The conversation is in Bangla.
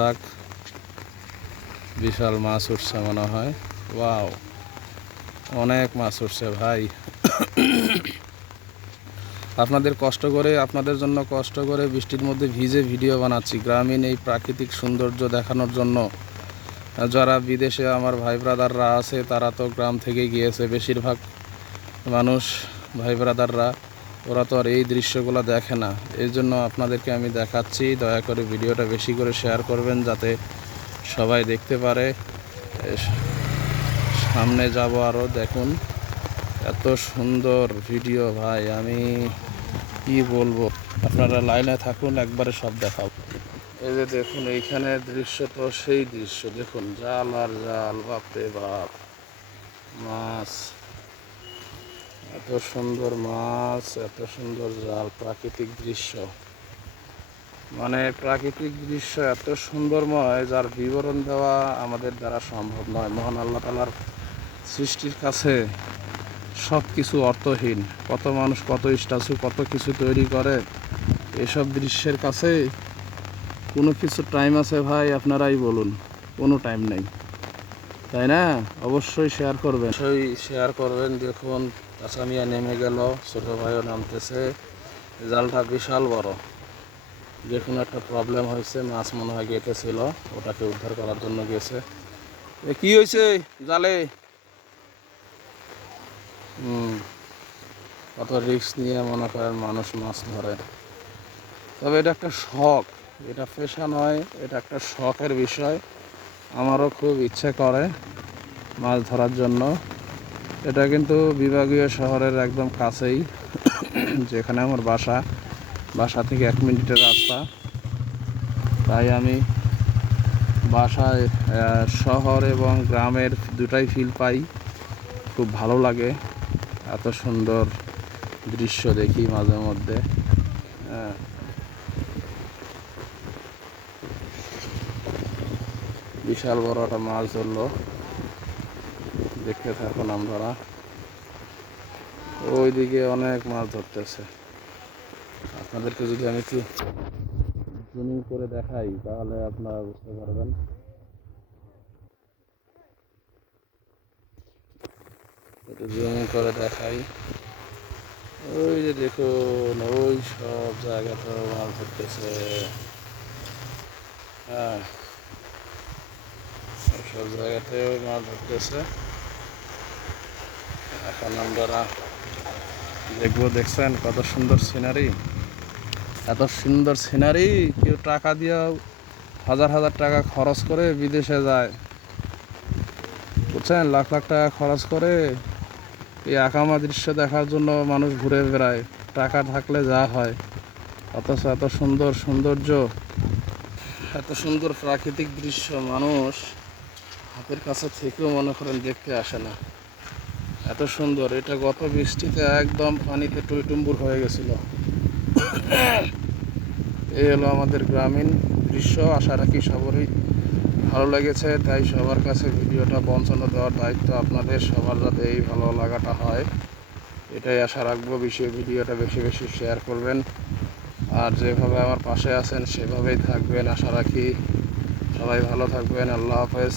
যাক, বিশাল মাছ উঠছে মনে হয়। ওয়াও, অনেক মাছ উঠছে ভাই। আপনাদের জন্য কষ্ট করে বৃষ্টির মধ্যে ভিজে ভিডিও বানাচ্ছি গ্রামীণ এই প্রাকৃতিক সৌন্দর্য দেখানোর জন্য। যারা বিদেশে আমার ভাই ব্রাদাররা আছে তারা তো গ্রাম থেকে গিয়েছে, বেশিরভাগ মানুষ ভাই ব্রাদাররা, ওরা তো আর এই দৃশ্যগুলো দেখে না। এই জন্য আপনাদেরকে আমি দেখাচ্ছি। দয়া করে ভিডিওটা বেশি করে শেয়ার করবেন যাতে সবাই দেখতে পারে। সামনে যাব আরও, দেখুন এত সুন্দর ভিডিও ভাই, আমি কি বলবো। আপনারা লাইনে থাকুন, একবারে সব দেখাবো। এই যে দেখুন এইখানে দৃশ্য, তো সেই দৃশ্য দেখুন, জাল আর জাল, বাপরে বাপ। মাছ, এত সুন্দর মাছ, এত সুন্দর জাল, প্রাকৃতিক দৃশ্য। মানে প্রাকৃতিক দৃশ্য এত সুন্দরময়, যার বিবরণ দেওয়া আমাদের দ্বারা সম্ভব নয়। মহান আল্লাহ তাআলার সৃষ্টির কাছে সব কিছু অর্থহীন। কত মানুষ কত স্ট্যাচু কত কিছু তৈরি করে, এসব দৃশ্যের কাছে কোনো কিছু টাইম আছে ভাই? আপনারাই বলুন, কোনো টাইম নেই, তাই না? অবশ্যই শেয়ার করবেন। দেখুন কাঁচামিয়া নেমে গেল, ছোটো ভাইও নামতেছে। জালটা বিশাল বড়। দেখুন একটা প্রবলেম হয়েছে, মাছ মনে হয় গেঁথেছিল, ওটাকে উদ্ধার করার জন্য গেছে। কি হয়েছে জালে? কত রিস্ক নিয়ে মনে করেন মানুষ মাছ ধরে। তবে এটা একটা শখ, এটা পেশা নয়, এটা একটা শখের বিষয়। আমারও খুব ইচ্ছে করে মাছ ধরার জন্য। এটা কিন্তু বিভাগীয় শহরের একদম কাছেই, যেখানে আমার বাসা থেকে 1 মিনিটের রাস্তা। তাই আমি বাসায় শহর এবং গ্রামের দুটাই ফিল পাই, খুব ভালো লাগে। এত সুন্দর দৃশ্য দেখি মাঝে মধ্যে। বিশাল বড় একটা মাছ ধরলো, দেখতে থাকুন আপনারা। ওইদিকে অনেক মাছ ধরতেছে। আপনাদেরকে যদি আমি একটু জুমিং করে দেখাই তাহলে আপনারা বুঝতে পারবেন। একটু জুমিং করে দেখাই। ওই যে দেখুন, ওই সব জায়গাতেও মাছ ধরতেছে। হ্যাঁ, সব জায়গাতেও মাছ ধরতেছে। এখন আমরা দেখবো। দেখছেন কত সুন্দর সিনারি, এত সুন্দর সিনারি। কেউ টাকা দিয়েও হাজার হাজার টাকা খরচ করে বিদেশে যায়, বুঝছেন? লাখ লাখ টাকা খরচ করে এই আকামা দৃশ্য দেখার জন্য মানুষ ঘুরে বেড়ায়। টাকা থাকলে যা হয়, অথচ এত সুন্দর সৌন্দর্য, এত সুন্দর প্রাকৃতিক দৃশ্য মানুষ হাতের কাছে থেকেও মনে করেন দেখতে আসে না। এত সুন্দর, এটা গত বৃষ্টিতে একদম পানিতে টইটুম্বুর হয়ে গেছিল। এই হলো আমাদের গ্রামীণ দৃশ্য। আশা রাখি সবারই ভালো লেগেছে। তাই সবার কাছে ভিডিওটা পৌঁছানো দেওয়ার দায়িত্ব আপনাদের, সবার যাতে এই ভালো লাগাটা হয় এটাই আশা রাখবো। ভিডিওটা বেশি বেশি শেয়ার করবেন, আর যেভাবে আমার পাশে আছেন সেভাবেই থাকবেন। আশা রাখি সবাই ভালো থাকবেন। আল্লাহ হাফেজ।